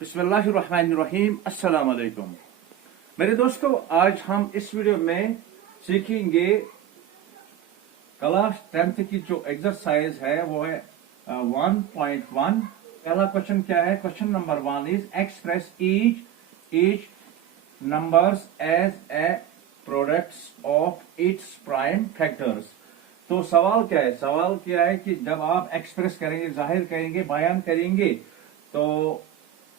बिस्मिल्लाहिर्रहमानिर्रहीम। अस्सलाम वालेकुम मेरे दोस्तों, आज हम इस वीडियो में सीखेंगे क्लास 10th की जो एक्सरसाइज है वो है 1.1। पहला क्वेश्चन क्या है? Question number 1 is express each numbers as a products of its prime factors. तो सवाल क्या है? सवाल क्या है कि जब आप एक्सप्रेस करेंगे, जाहिर करेंगे, बयान करेंगे, तो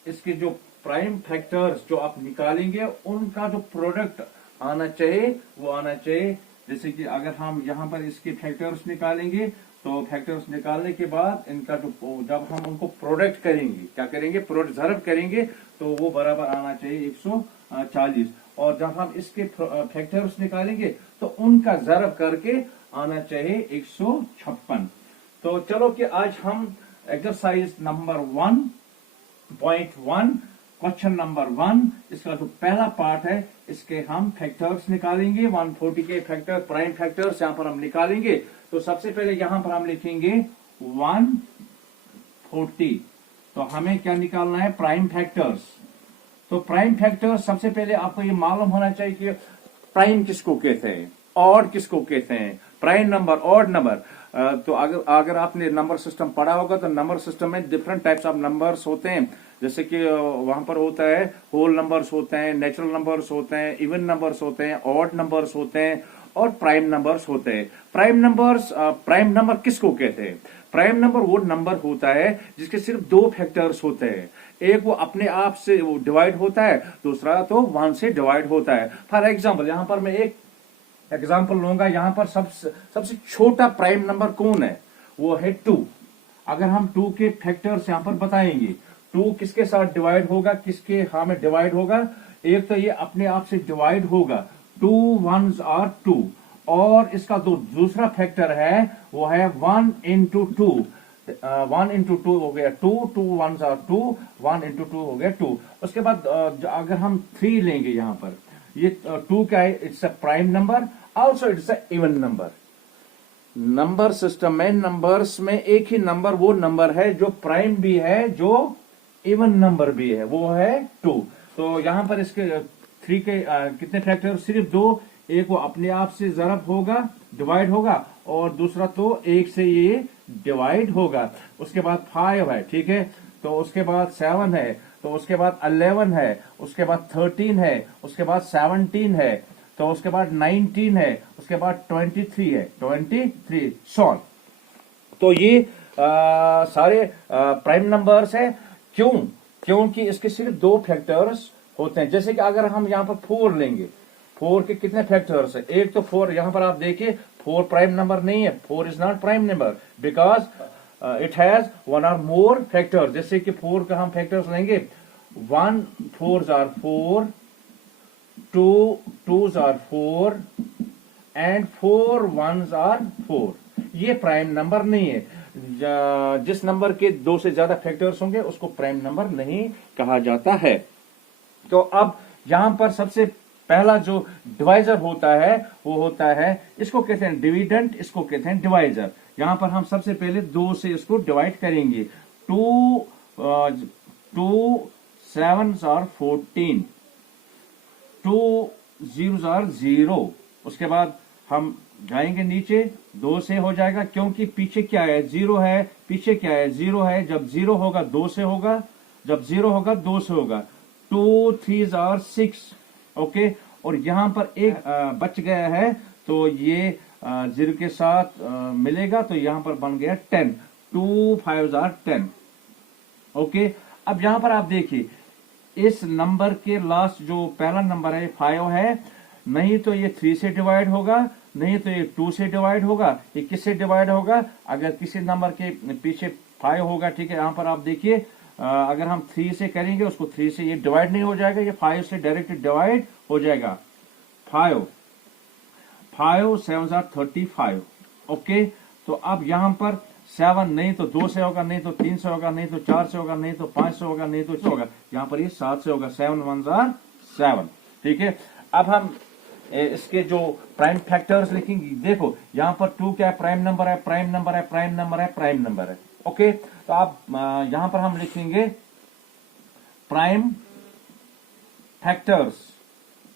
इसके जो प्राइम फैक्टर्स जो आप निकालेंगे उनका जो प्रोडक्ट आना चाहिए वो आना चाहिए। जैसे कि अगर हम यहाँ पर इसके फैक्टर्स निकालेंगे तो फैक्टर्स निकालने के बाद इनका जो जब हम उनको प्रोडक्ट करेंगे, क्या करेंगे? प्रोडक्ट ज़रब करेंगे तो वो बराबर आना चाहिए 140। और जब हम इसके फैक्टर्स निकालेंगे तो उनका ज़रब करके आना चाहिए 156। तो चलो कि आज हम एक्सरसाइज नंबर 1.1 क्वेश्चन नंबर 1, इसका जो पहला पार्ट है इसके हम फैक्टर्स निकालेंगे। 140 के फैक्टर, प्राइम फैक्टर्स यहां पर हम निकालेंगे। तो सबसे पहले यहां पर हम लिखेंगे 140। तो हमें क्या निकालना है? Prime factors. तो प्राइम फैक्टर्स सबसे पहले आपको ये मालूम होना चाहिए कि प्राइम किसको कहते हैं, ऑड किसको कहते हैं। Prime number, odd number. तो अगर आपने नंबर सिस्टम पढ़ा होगा तो नंबर सिस्टम में डिफरेंट टाइप्स ऑफ नंबर्स होते हैं। जैसे कि वहां पर होता है होल नंबर्स होते हैं, नेचुरल नंबर्स होते हैं, इवन नंबर्स होते हैं, ऑड नंबर्स होते हैं और प्राइम नंबर्स होते हैं। प्राइम नंबर किसको कहते हैं? प्राइम नंबर वो नंबर होता है जिसके सिर्फ दो फैक्टर्स होते हैं। एक वो अपने आप से डिवाइड होता है, दूसरा तो 1 से डिवाइड होता है। फॉर एग्जाम्पल यहां पर मैं एक एग्जाम्पल लूंगा। यहां पर सबसे छोटा प्राइम नंबर कौन है? वो है 2। अगर हम 2 के फैक्टर्स यहां पर बताएंगे, 2 किसके साथ डिवाइड होगा, किसके में डिवाइड होगा? एक तो ये अपने आप से डिवाइड होगा, 2 1s आर 2। और इसका जो दूसरा फैक्टर है वो है 1 इंटू 2। 1 इंटू 2 हो गया 2, 2 1s आर 2, 1 इंटू 2 हो गया 2। उसके बाद अगर हम 3 लेंगे यहां पर, ये 2 क्या है? It's a prime number, also it's a even number. Number system में, नंबर्स में एक ही नंबर वो नंबर है जो प्राइम भी है, जो इवन नंबर भी है, वो है 2। तो यहां पर इसके 3 के कितने फैक्टर? सिर्फ 2। एक वो अपने आप से ज़रब होगा, डिवाइड होगा, और दूसरा तो 1 से ये डिवाइड होगा। उसके बाद 5 है, ठीक है। तो उसके बाद 7 है, तो उसके बाद 11 है, उसके बाद 13 है, उसके बाद 17 है, तो उसके बाद 19 है, उसके बाद 23 है, 23 सॉल्व। तो ये सारे प्राइम नंबर्स है। क्यों? क्योंकि इसके सिर्फ 2 फैक्टर्स होते हैं। जैसे कि अगर हम यहां पर 4 लेंगे, 4 के कितने फैक्टर्स है? एक तो 4, यहां पर आप देखिए 4 प्राइम नंबर नहीं है। 4 is not prime number because it has 1 और मोर फैक्टर। जैसे कि 4 का हम फैक्टर्स लेंगे, 1 4s are 4, 2 2s are 4 and 4 1s are 4। ये प्राइम नंबर नहीं है। जिस नंबर के 2 से ज्यादा फैक्टर्स होंगे उसको प्राइम नंबर नहीं कहा जाता है। तो अब यहां पर सबसे पहला जो डिवाइजर होता है वो होता है, इसको कहते हैं डिविडेंट, इसको कहते हैं डिवाइजर। यहां पर हम सबसे पहले 2 से इसको डिवाइड करेंगे। 2 7s आर 14, 2 0s आर 0। उसके बाद हम जाएंगे नीचे, 2 से हो जाएगा क्योंकि पीछे क्या है? 0 है। पीछे क्या है? 0 है। जब 0 होगा 2 से होगा, जब 0 होगा 2 से होगा। 2 3s आर 6, ओके। और यहां पर एक बच गया है, तो ये 0 के साथ मिलेगा, तो यहां पर बन गया 10। 2 5s आर 10, ओके। अब यहां पर आप देखिए इस नंबर के लास्ट जो पहला नंबर है 5 है, नहीं तो ये 3 से डिवाइड होगा, नहीं तो ये 2 से डिवाइड होगा। ये किससे डिवाइड होगा? अगर किसी नंबर के पीछे 5 होगा, ठीक है। यहां पर आप देखिए अगर हम 3 से करेंगे उसको, 3 से ये डिवाइड नहीं हो जाएगा, ये 5 से डायरेक्ट डिवाइड हो जाएगा। 5 7s आर 35, ओके। तो अब यहां पर 7 नहीं तो 2 से होगा, नहीं तो 3 से होगा, नहीं तो 4 से होगा, नहीं तो 5 से होगा, नहीं तो 6 होगा। यहां पर ये 7 से होगा। 7 1s आर 7, ठीक है। अब हम इसके जो प्राइम फैक्टर्स लिखेंगे, देखो यहां पर 2 क्या है? प्राइम नंबर है, प्राइम नंबर है, प्राइम नंबर है, प्राइम नंबर है, ओके। तो आप यहां पर हम लिखेंगे प्राइम फैक्टर्स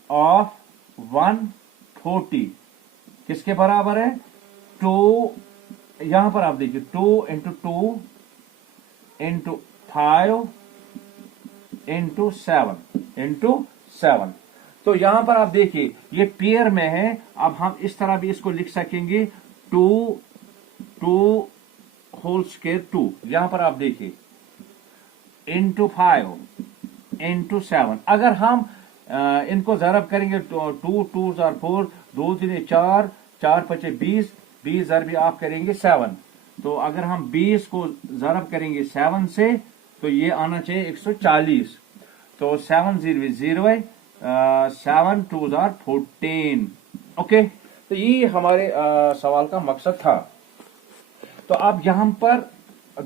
ऑफ 140 किसके बराबर है? 2, यहां पर आप देखिए 2 इंटू 2 इंटू 5 इंटू 7 तो यहां पर आप देखिए ये पेयर में है। अब हम इस तरह भी इसको लिख सकेंगे 2 होल स्क्वायर 2, यहां पर आप देखिए इंटू 5 इंटू 7। अगर हम इनको ज़रब करेंगे 2 2 4 2 3 4 4 5 20 20 ज़रब भी आप करेंगे 7। तो अगर हम 20 को ज़रब करेंगे 7 से तो ये आना चाहिए 140। तो 7 0 0 है, 7 2 14। ओके, तो ये हमारे सवाल का मकसद था। तो अब यहां पर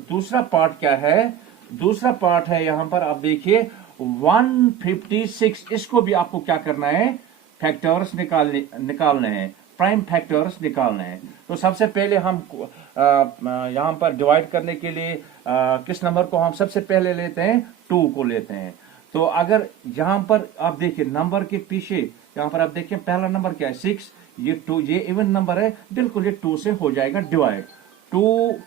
दूसरा पार्ट क्या है? दूसरा पार्ट है यहां पर आप देखिए 156। इसको भी आपको क्या करना है? फैक्टर्स निकालने हैं, प्राइम फैक्टर्स निकालने हैं। तो सबसे पहले हम यहां पर डिवाइड करने के लिए किस नंबर को हम सबसे पहले लेते हैं? 2 को लेते हैं। तो अगर यहां पर आप देखिए नंबर के पीछे यहां पर आप देखिए पहला नंबर क्या है? 6। ये 2, ये इवन नंबर है, बिल्कुल ये 2 से हो जाएगा डिवाइड। 2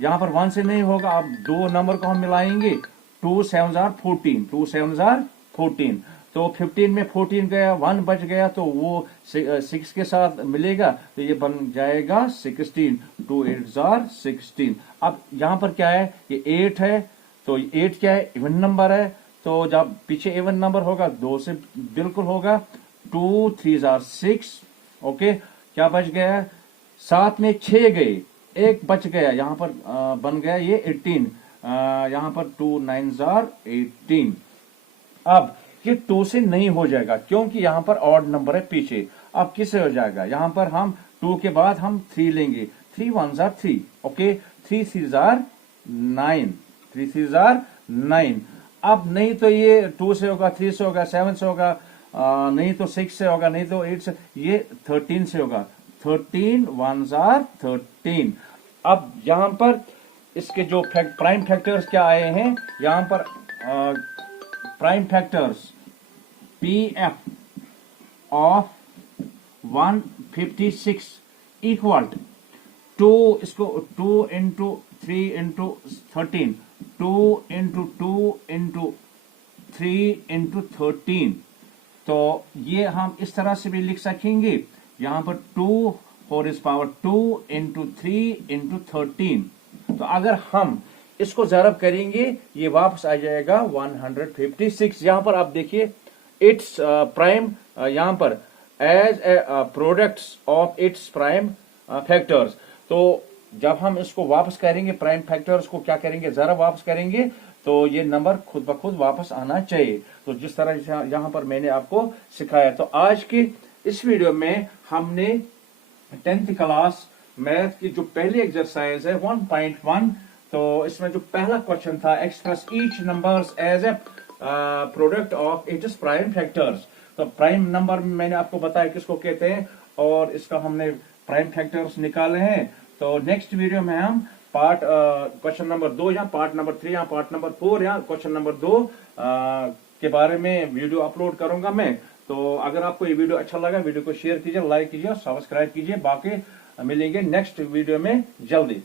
यहां पर 1 से नहीं होगा। अब 2 नंबर को हम मिलाएंगे, 2 7 14, 2 7 14। तो 15 में 14 गया, 1 बच गया, तो वो 6 के साथ मिलेगा, तो ये बन जाएगा 16। 2 8 16। अब यहां पर क्या है? ये 8 है, तो 8 क्या है? इवन नंबर है। तो जब पीछे इवन नंबर होगा 2 से बिल्कुल होगा। 2 3 6। ओके, क्या बच गया? 7 में 6 गए, 1 बच गया, यहां पर बन गया ये 18। यहां पर 2 9 18। अब ये 2 से नहीं हो जाएगा क्योंकि यहां पर ऑड नंबर है पीछे। अब किससे हो जाएगा? यहां पर हम 2 के बाद हम 3 लेंगे। 3 1 3। ओके, 3 3 9, 3 3 9। अब नहीं तो ये 2 से होगा, 3 से होगा, 7 से होगा, नहीं तो 6 से होगा, नहीं तो 8 से, ये 13 से होगा। 13 1 13। अब यहां पर इसके जो प्राइम फैक्टर्स क्या आए हैं? यहां पर prime factors PF of 156 equal to, इसको 2 into 3 into 13, 2 into 2 into 3 into 13। तो ये हम इस तरह से भी लिख सकेंगे, यहां पर 2 4 इज पावर 2 इंटू 3 इंटू 13। तो अगर हम इसको ज़रब करेंगे ये वापस आ जाएगा 156। यहां पर आप देखिए इट्स प्राइम, यहां पर as a products of its prime factors. तो जब हम इसको वापस करेंगे प्राइम फैक्टर्स को क्या करेंगे? ज़रब वापस करेंगे, तो ये नंबर खुद ब खुद वापस आना चाहिए। तो जिस तरह यहां पर मैंने आपको सिखाया। तो आज की इस वीडियो में हमने 10th क्लास मैथ की जो पहली एक्सरसाइज है 1.1, तो इसमें जो पहला क्वेश्चन था express each numbers as a product of its prime factors. तो प्राइम नंबर मैंने आपको बताया किसको कहते हैं, और इसका हमने प्राइम फैक्टर्स निकाले हैं। तो नेक्स्ट वीडियो में हम पार्ट क्वेश्चन नंबर 2 या पार्ट नंबर 3 या पार्ट नंबर 4 या क्वेश्चन नंबर 2 के बारे में वीडियो अपलोड करूंगा मैं। तो अगर आपको ये वीडियो अच्छा लगा, वीडियो को शेयर कीजिए, लाइक कीजिए और सब्सक्राइब कीजिए। बाकी मिलेंगे नेक्स्ट वीडियो में जल्दी।